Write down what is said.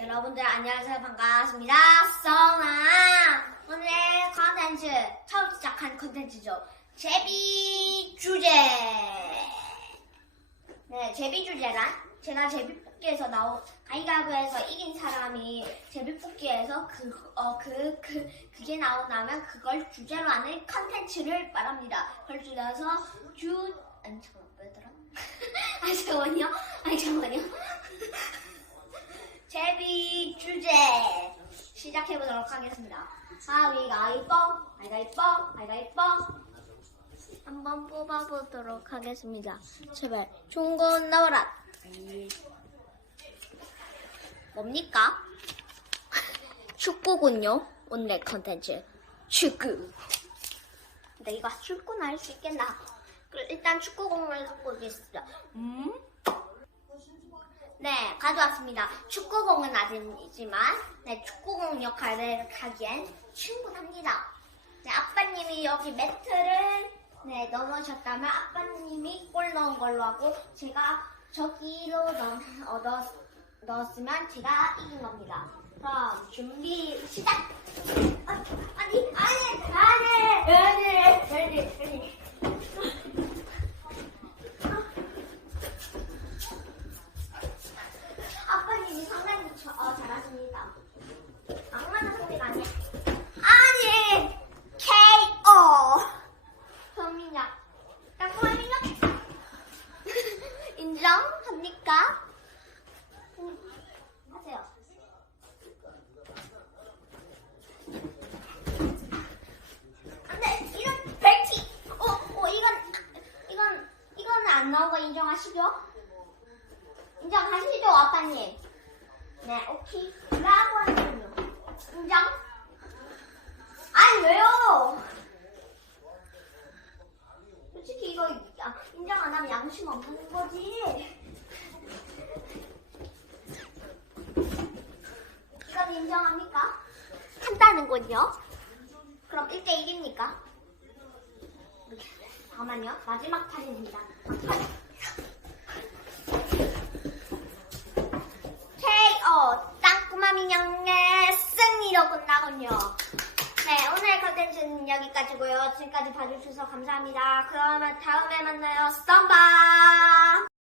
여러분들 안녕하세요. 반갑습니다. 썽아. 오늘 컨텐츠 처음 시작한 컨텐츠죠. 제비 주제. 네 제비 주제란 제가 제비 뽑기에서 나온 가위가위에서 이긴 사람이 제비 뽑기에서 그 어 그 그, 그 게 나온다면 그걸 주제로 하는 컨텐츠를 말합니다. 그걸 줄여서 주 아니 잠깐 뭐였더라 아니 잠깐만요. 아니 잠깐만요 제비 주제 시작해보도록 하겠습니다. 가위가위뽀, 가위가위뽀, 가위가위뽀. 한번 뽑아보도록 하겠습니다. 제발 좋은 거 나와라. 뭡니까? 축구군요. 오늘의 컨텐츠 축구. 근데 이거 축구는 할수 있겠나? 일단 축구공을 갖고 오겠습니다. 음? 네, 가져왔습니다. 축구공은 아니지만, 네, 축구공 역할을 하기엔 충분합니다. 네, 아빠님이 여기 매트를, 네, 넣으셨다면 아빠님이 골 넣은 걸로 하고, 제가 저기로 넣, 어, 넣, 넣었으면 제가 이긴 겁니다. 그럼, 준비, 시작! 아, 아니, 아니, 아니, 아니, 아니, 아니. 아빠님이 상당히 저, 어, 잘하십니다. 악마는 소리가 아니야. 아니! KO! 소민아. 땅콩아민아? 인정 합니까? 음, 하세요. 안 돼! 이건 벨티! 어, 어, 이건, 이건, 이거는 안거 인정하시죠? 인정하시죠, 아빠님? 네, 오케이. 라고 하는군요. 인정? 아니, 왜요? 솔직히 이거 야- 인정 안 하면 양심 거지. 이건 인정합니까? 한다는군요. 그럼 1대1입니까? 잠깐만요. 마지막 판입니다. KO 땅꼬마 민영의 승리로 끝나군요. 네, 오늘 컨텐츠는 여기까지고요. 지금까지 봐주셔서 감사합니다. 그러면 다음에 만나요. 썸바!